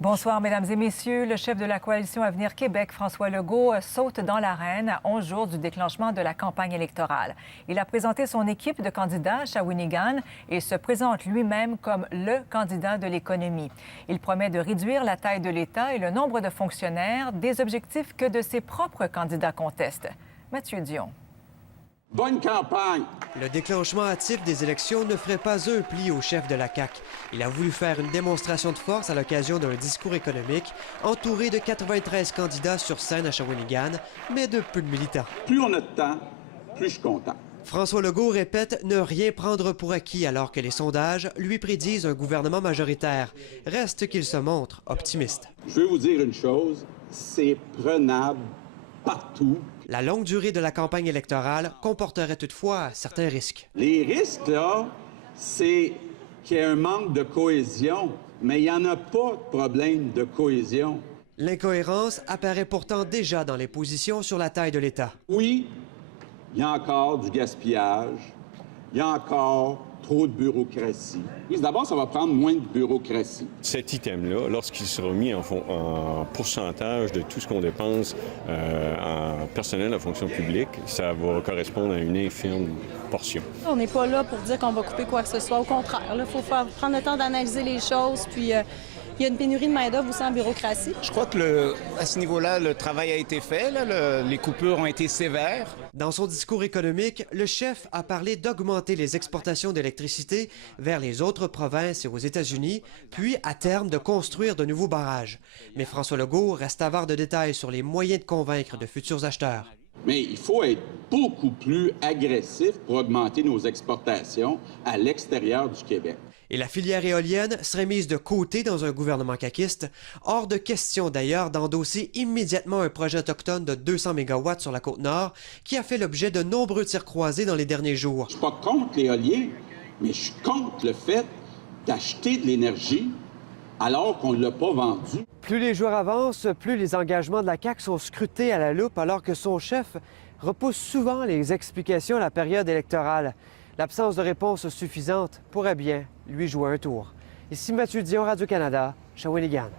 Bonsoir, Mesdames et Messieurs. Le chef de la Coalition Avenir Québec, François Legault, saute dans l'arène à 11 jours du déclenchement de la campagne électorale. Il a présenté son équipe de candidats à Shawinigan et se présente lui-même comme le candidat de l'économie. Il promet de réduire la taille de l'État et le nombre de fonctionnaires, des objectifs que de ses propres candidats contestent. Mathieu Dion. Bonne campagne! Le déclenchement hâtif des élections ne ferait pas un pli au chef de la CAQ. Il a voulu faire une démonstration de force à l'occasion d'un discours économique, entouré de 93 candidats sur scène à Shawinigan, mais de peu de militants. Plus on a de temps, plus je suis content. François Legault répète ne rien prendre pour acquis alors que les sondages lui prédisent un gouvernement majoritaire. Reste qu'il se montre optimiste. Je veux vous dire une chose, c'est prenable partout. La longue durée de la campagne électorale comporterait toutefois certains risques. Les risques, là, c'est qu'il y ait un manque de cohésion, mais il n'y en a pas de problème de cohésion. L'incohérence apparaît pourtant déjà dans les positions sur la taille de l'État. Oui, il y a encore du gaspillage, il y a encore trop de bureaucratie. D'abord, ça va prendre moins de bureaucratie. Cet item-là, lorsqu'il sera mis en pourcentage de tout ce qu'on dépense en personnel à fonction publique, ça va correspondre à une infime portion. On n'est pas là pour dire qu'on va couper quoi que ce soit. Au contraire, il faut prendre le temps d'analyser les choses, puis il y a une pénurie de main-d'œuvre aussi en bureaucratie. Je crois que à ce niveau-là, le travail a été fait. Les coupures ont été sévères. Dans son discours économique, le chef a parlé d'augmenter les exportations d'électricité vers les autres provinces et aux États-Unis, puis à terme de construire de nouveaux barrages. Mais François Legault reste avare de détails sur les moyens de convaincre de futurs acheteurs. Mais il faut être beaucoup plus agressif pour augmenter nos exportations à l'extérieur du Québec. Et la filière éolienne serait mise de côté dans un gouvernement caquiste. Hors de question d'ailleurs d'endosser immédiatement un projet autochtone de 200 MW sur la Côte-Nord qui a fait l'objet de nombreux tirs croisés dans les derniers jours. Je suis pas contre l'éolien, mais je suis contre le fait d'acheter de l'énergie alors qu'on ne l'a pas vendu. Plus les jours avancent, plus les engagements de la CAQ sont scrutés à la loupe alors que son chef repousse souvent les explications à la période électorale. L'absence de réponse suffisante pourrait bien lui jouer un tour. Ici Mathieu Dion, Radio-Canada, Shawinigan.